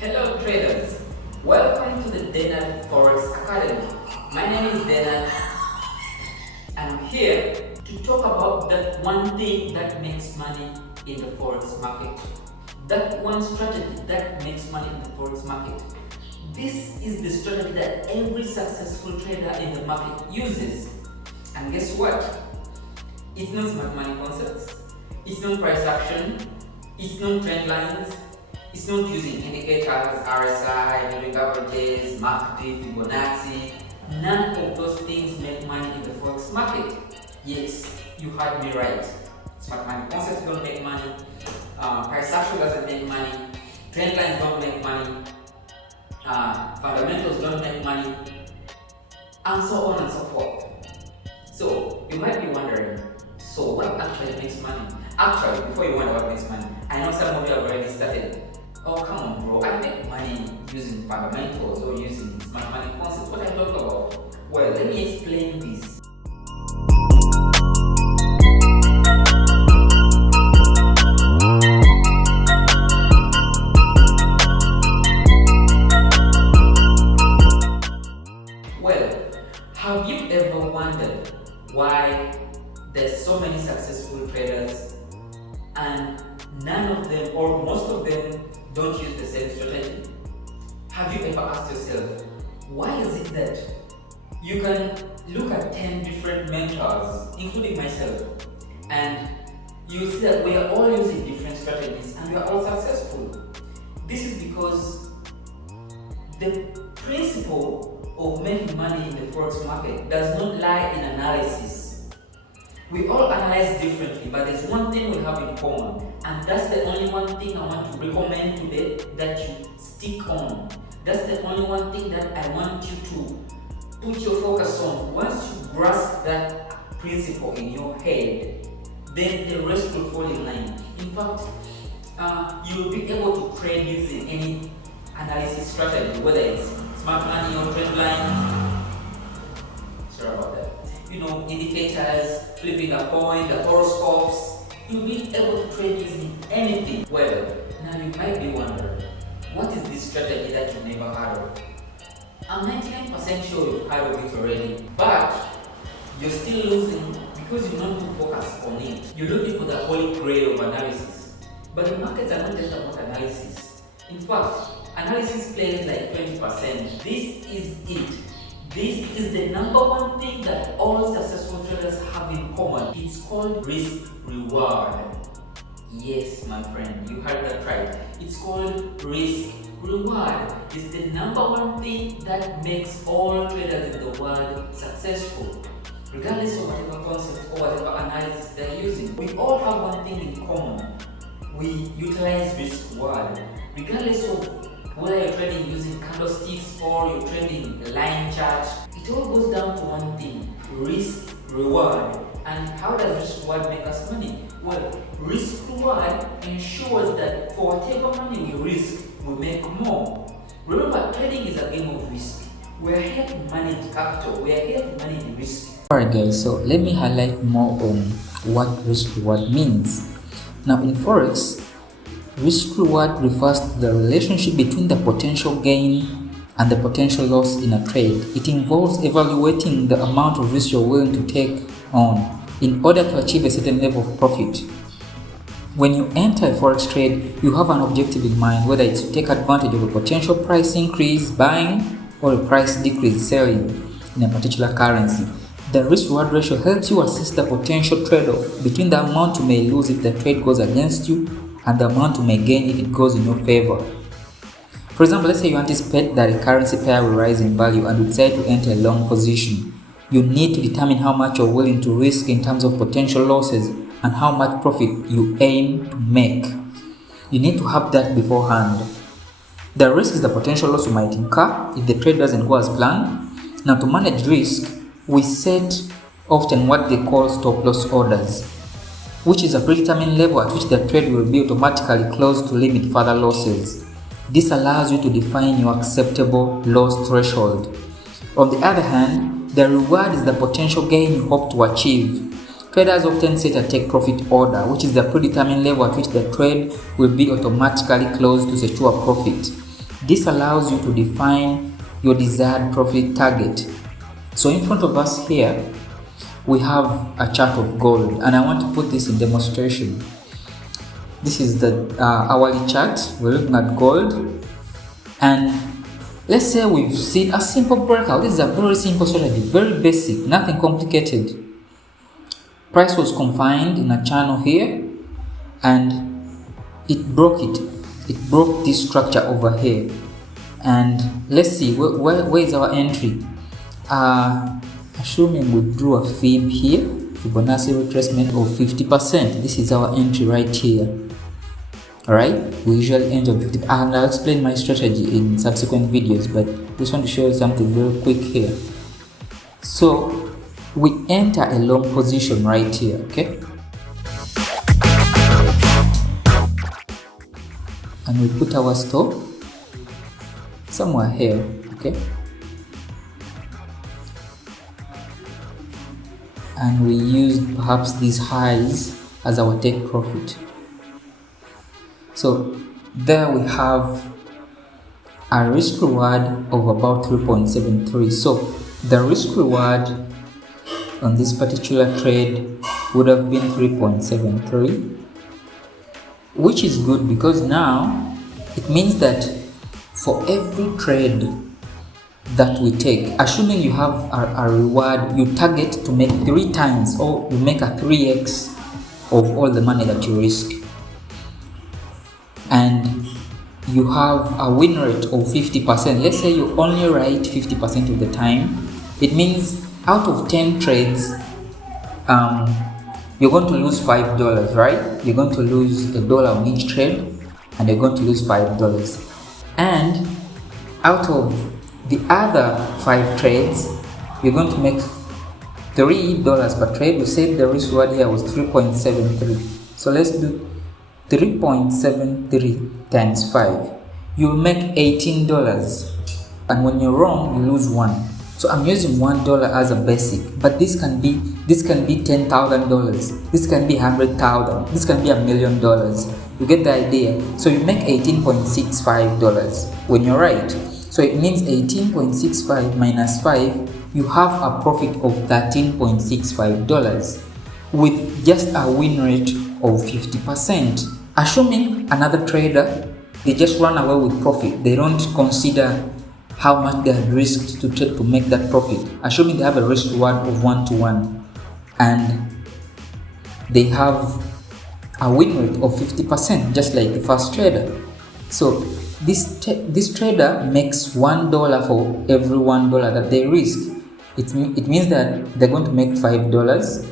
Hello traders, welcome to the Denard Forex Academy. My name is Denard and I'm here to talk about that one thing that makes money in the Forex market. That one strategy that makes money in the Forex market. This is the strategy that every successful trader in the market uses. And guess what? It's not smart money concepts, it's not price action, it's not trend lines, it's not using indicators, RSI, moving averages, MACD, Fibonacci. None of those things make money in the Forex market. Yes, you heard me right. Smart money concepts don't make money, price action doesn't make money, trend lines don't make money, fundamentals don't make money, and so on and so forth. So you might be wondering, so what actually makes money? Actually, before you wonder what makes money, I know some of you have already started. Oh, come on, bro, I make money using fundamentals or using smart money concepts. What I talk about? Well, let me explain this. Well, have you ever wondered why there's so many successful traders and none of them or most of them don't use the same strategy? Have you ever asked yourself, why is it that you can look at 10 different mentors, including myself, and you see that we are all using different strategies and we are all successful? This is because the principle of making money in the Forex market does not lie in analysis. We all analyze differently, but there's one thing we have in common, and that's the only one thing I want to recommend today that you stick on. That's the only one thing that I want you to put your focus on. Once you grasp that principle in your head, then the rest will fall in line. In fact, you will be able to trade using any analysis strategy, whether it's smart money or trend line. Sorry about that. Indicators, flipping a coin, the horoscopes. You'll be able to trade using anything. Well, now you might be wondering, what is this strategy that you never heard of? I'm 99% sure you've heard of it already, but you're still losing because you don't put focus on it. You're looking for the holy grail of analysis. But the markets are not just about analysis. In fact, analysis plays like 20%. This is it. This is the number one thing that all successful traders have in common. It's called risk reward. Yes, my friend, you heard that right. It's called risk reward. It's the number one thing that makes all traders in the world successful, regardless of whatever concept or whatever analysis they're using. We all have one thing in common. We utilize risk reward, regardless of whether you're trading using candlesticks or you're trading a line chart. It all goes down to one thing: risk reward. And how does risk reward make us money? Well, risk reward ensures that for whatever money we risk, we make more. Remember, trading is a game of risk. We're here to manage capital, we're here to manage risk. Alright guys, so let me highlight more on what risk reward means. Now in Forex, risk reward refers to the relationship between the potential gain and the potential loss in a trade. It involves evaluating the amount of risk you're willing to take on in order to achieve a certain level of profit. When you enter a Forex trade, you have an objective in mind, whether it's to take advantage of a potential price increase, buying, or a price decrease, selling in a particular currency. The risk-reward ratio helps you assess the potential trade-off between the amount you may lose if the trade goes against you and the amount you may gain if it goes in your favor. For example, let's say you anticipate that a currency pair will rise in value and you decide to enter a long position. You need to determine how much you're willing to risk in terms of potential losses and how much profit you aim to make. You need to have that beforehand. The risk is the potential loss you might incur if the trade doesn't go as planned. Now, to manage risk, we set often what they call stop loss orders, which is a predetermined level at which the trade will be automatically closed to limit further losses. This allows you to define your acceptable loss threshold. On the other hand, the reward is the potential gain you hope to achieve. Traders often set a take profit order, which is the predetermined level at which the trade will be automatically closed to secure profit. This allows you to define your desired profit target. So in front of us here, we have a chart of gold, and I want to put this in demonstration. This is the hourly chart. We're looking at gold, and let's say we've seen a simple breakout. This is a very simple strategy, very basic, nothing complicated. Price was confined in a channel here, and it broke it. It broke this structure over here. And let's see, where is our entry? Assuming we drew a fib here, Fibonacci retracement of 50%. This is our entry right here. Alright, we usually enter 50%, and I'll explain my strategy in subsequent videos, but just want to show you something real quick here. So we enter a long position right here, okay? And we put our stop somewhere here, okay? And we use perhaps these highs as our take profit. So there we have a risk reward of about 3.73. So the risk reward on this particular trade would have been 3.73, which is good because now it means that for every trade that we take, assuming you have a reward, you target to make 3 times, or you make a 3x of all the money that you risk, and you have a win rate of 50%. Let's say you only write 50% of the time. It means out of 10 trades, you're going to lose $5, right? You're going to lose $1 on each trade, and you're going to lose $5. And out of the other 5 trades, you're going to make $3 per trade. We said the risk reward here was 3.73. So let's do 3.73 times 5. You will make $18. And when you're wrong, you lose 1. So I'm using $1 as a basic, but this can be $10,000. This can be $100,000. This can be $1 million. You get the idea? So you make $18.65 when you're right. So it means 18.65 minus 5, you have a profit of $13.65 with just a win rate of 50%. Assuming another trader, they just run away with profit. They don't consider how much they had risked to make that profit. Assuming they have a risk reward of 1-to-1 and they have a win rate of 50%, just like the first trader. So this trader makes $1 for every $1 that they risk. It means that they're going to make $5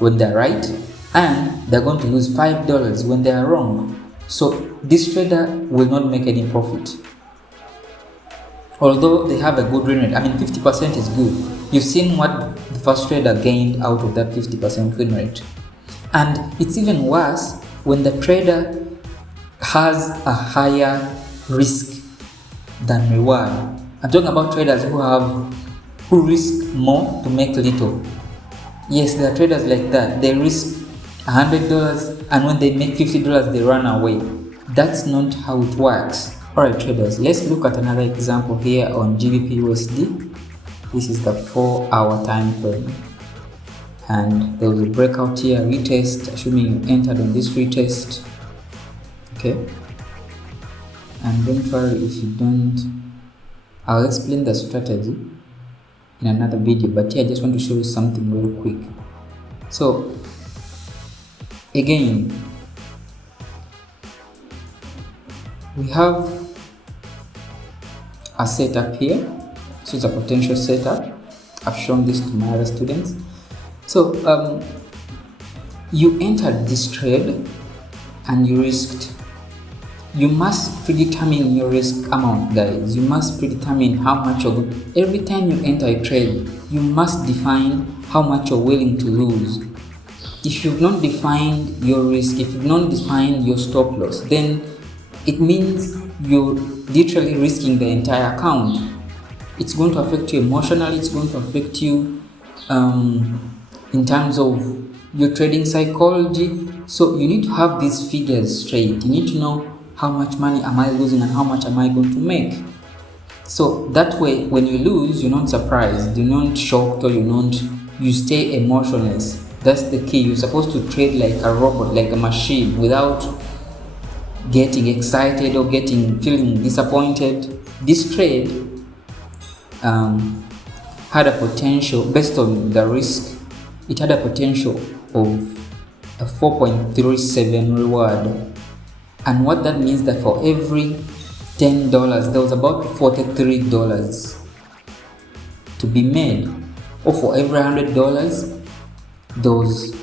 when they're right, and they're going to lose $5 when they are wrong. So this trader will not make any profit, although they have a good win rate. I mean, 50% is good. You've seen what the first trader gained out of that 50% win rate. And it's even worse when the trader has a higher risk than reward. I'm talking about traders who risk more to make little. Yes, there are traders like that. They risk $100, and when they make $50, they run away. That's not how it works. Alright traders, let's look at another example here on GBP USD. This is the 4-hour time frame. And there was a breakout here, retest, assuming you entered on this retest. Okay. And don't worry if you don't. I'll explain the strategy in another video, but here I just want to show you something real quick. So again, we have a setup here. So it's a potential setup. I've shown this to my other students. So you entered this trade and you risked. You must predetermine your risk amount, guys. You must predetermine how much you're going. Every time you enter a trade, you must define how much you're willing to lose. If you've not defined your risk, if you've not defined your stop loss, then it means you're literally risking the entire account. It's going to affect you emotionally. It's going to affect you in terms of your trading psychology. So you need to have these figures straight. You need to know how much money am I losing and how much am I going to make. So that way, when you lose, you're not surprised, you're not shocked, or you stay emotionless. That's the key. You're supposed to trade like a robot, like a machine, without getting excited or feeling disappointed. This trade had a potential, based on the risk, it had a potential of a 4.37 reward. And what that means, that for every $10 there was about $43 to be made, or for every $100 there was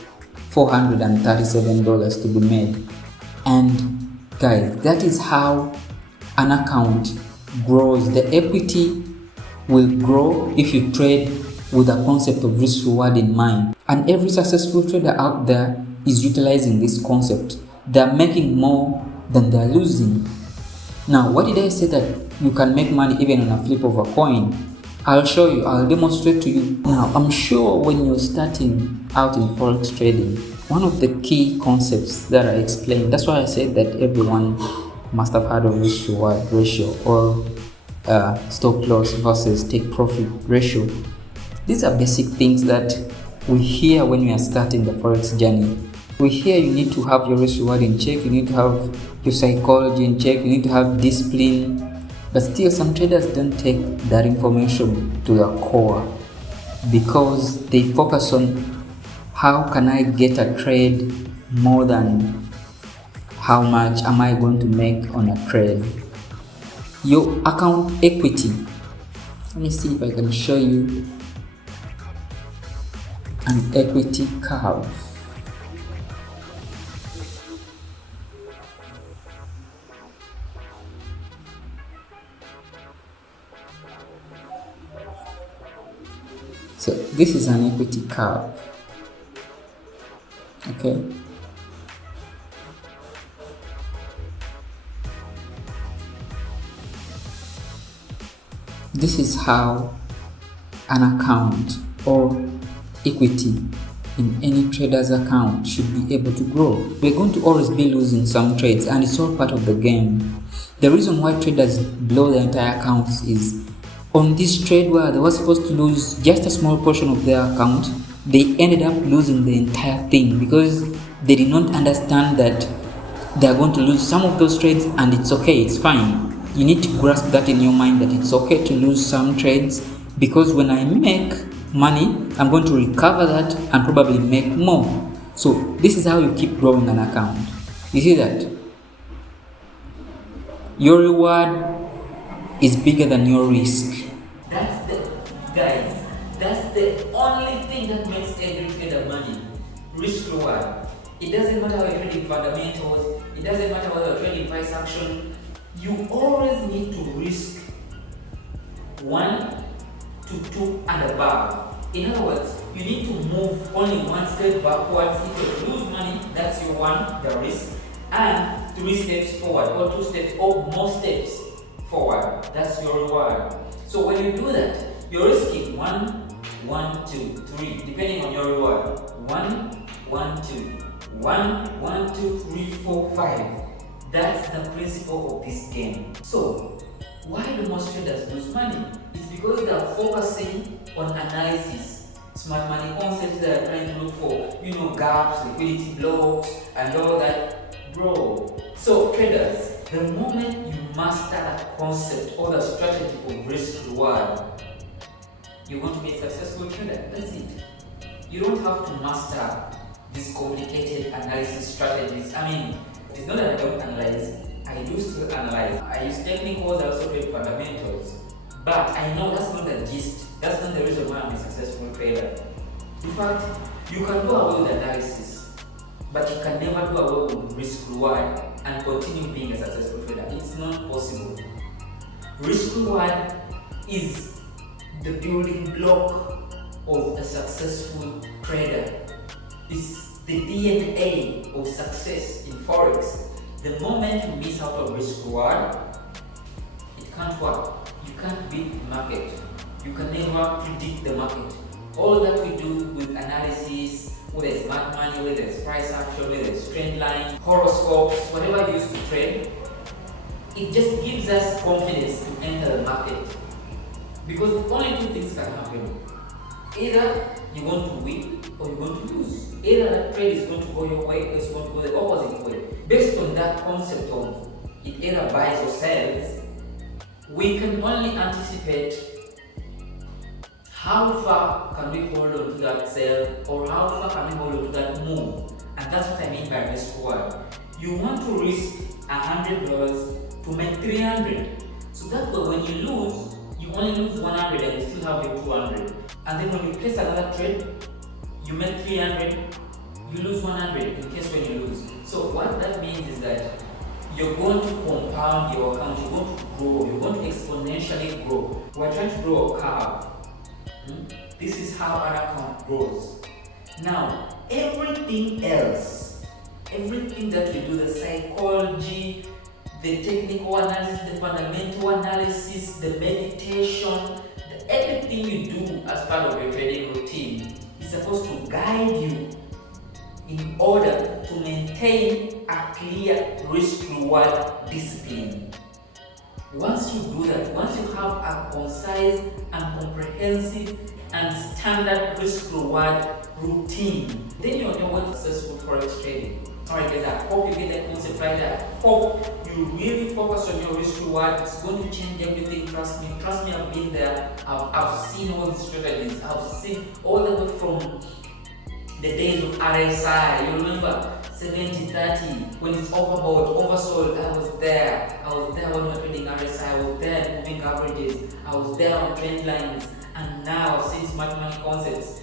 $437 to be made. And guys, that is how an account grows. The equity will grow if you trade with a concept of risk reward in mind. And every successful trader out there is utilizing this concept. They're making more than they're losing. Now, what did I say? That you can make money even on a flip of a coin? I'll show you, I'll demonstrate to you. Now, I'm sure when you're starting out in forex trading, one of the key concepts that I explained, that's why I said that everyone must have heard of risk reward ratio, or stop loss versus take profit ratio. These are basic things that we hear when we are starting the forex journey. We hear you need to have your risk reward in check, you need to have your psychology in check, you need to have discipline. But still, some traders don't take that information to the core, because they focus on how can I get a trade more than how much am I going to make on a trade. Your account equity, let me see if I can show you an equity curve. So this is an equity curve. Okay. This is how an account or equity in any trader's account should be able to grow. We're going to always be losing some trades, and it's all part of the game. The reason why traders blow their entire accounts is on this trade where they were supposed to lose just a small portion of their account, they ended up losing the entire thing because they did not understand that they are going to lose some of those trades, and it's okay, it's fine. You need to grasp that in your mind, that it's okay to lose some trades, because when I make money, I'm going to recover that and probably make more. So this is how you keep growing an account. You see that? Your reward is bigger than your risk. That's the only thing that makes every trader money. Risk reward. It doesn't matter whether you're trading fundamentals, it doesn't matter whether you're trading price action. You always need to risk 1 to 2 and above. In other words, you need to move only one step backwards. If you lose money, that's your one, the risk, and 3 steps forward, or 2 steps, or more steps forward. That's your reward. So when you do that, you're risking 1, 1, 2, 3, depending on your reward. 1, 1, 2, 1, 1, 2, 3, 4, 5. That's the principle of this game. So why do most traders lose money? It's because they are focusing on analysis, smart money concepts that are trying to look for, gaps, liquidity blocks, and all that. Bro. So traders, the moment you master that concept or the strategy of risk reward, you're going to be a successful trader. That's it. You don't have to master these complicated analysis strategies. I mean, it's not that I don't analyze. I do still analyze. I use technicals, I also trade fundamentals. But I know that's not the gist. That's not the reason why I'm a successful trader. In fact, you can do away with analysis, but you can never do away with risk reward and continue being a successful trader. It's not possible. Risk reward is the building block of a successful trader. It's the DNA of success in forex. The moment you miss out on risk reward, it can't work. You can't beat the market. You can never predict the market. All that we do with analysis, whether it's smart money, whether it's price action, whether it's trend line, horoscopes, whatever you use to trade, it just gives us confidence to enter the market. Because only two things can happen. Either you're going to win or you're going to lose. Either that trade is going to go your way or it's going to go the opposite way. Based on that concept of it either buys or sells, we can only anticipate how far can we hold on to that sell or how far can we hold on to that move. And that's what I mean by risk reward. You want to risk $100 to make $300. So that way when you lose, you only lose 100 and you still have your 200. And then when you place another trade, you make 300, you lose 100 in case when you lose. So what that means is that you're going to compound your account, you're going to grow, you're going to exponentially grow. We're trying to grow a curve. This is how an account grows. Now, everything else, everything that we do, the psychology, the technical analysis, the fundamental analysis, the meditation, everything you do as part of your trading routine is supposed to guide you in order to maintain a clear risk-reward discipline. Once you do that, once you have a concise and comprehensive and standard risk-reward routine, then you're on your way to successful forex trading. Alright guys, I hope you get the concept right. I hope you really focus on your risk reward. It's going to change everything, trust me. Trust me, I've been there. I've seen all these strategies. I've seen all the way from the days of RSI. You remember 70-30 when it's overbought, oversold. I was there. I was there when we were trading RSI. I was there at moving averages. I was there on trend lines. And now I've seen smart money concepts.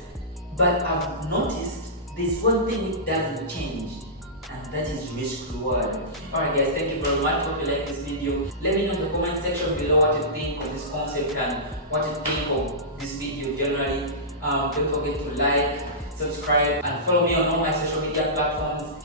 But I've noticed there's one thing which doesn't change. And that is risk reward. Alright guys, thank you very much. Hope you like this video. Let me know in the comment section below what you think of this concept and what you think of this video generally. Don't forget to like, subscribe, and follow me on all my social media platforms.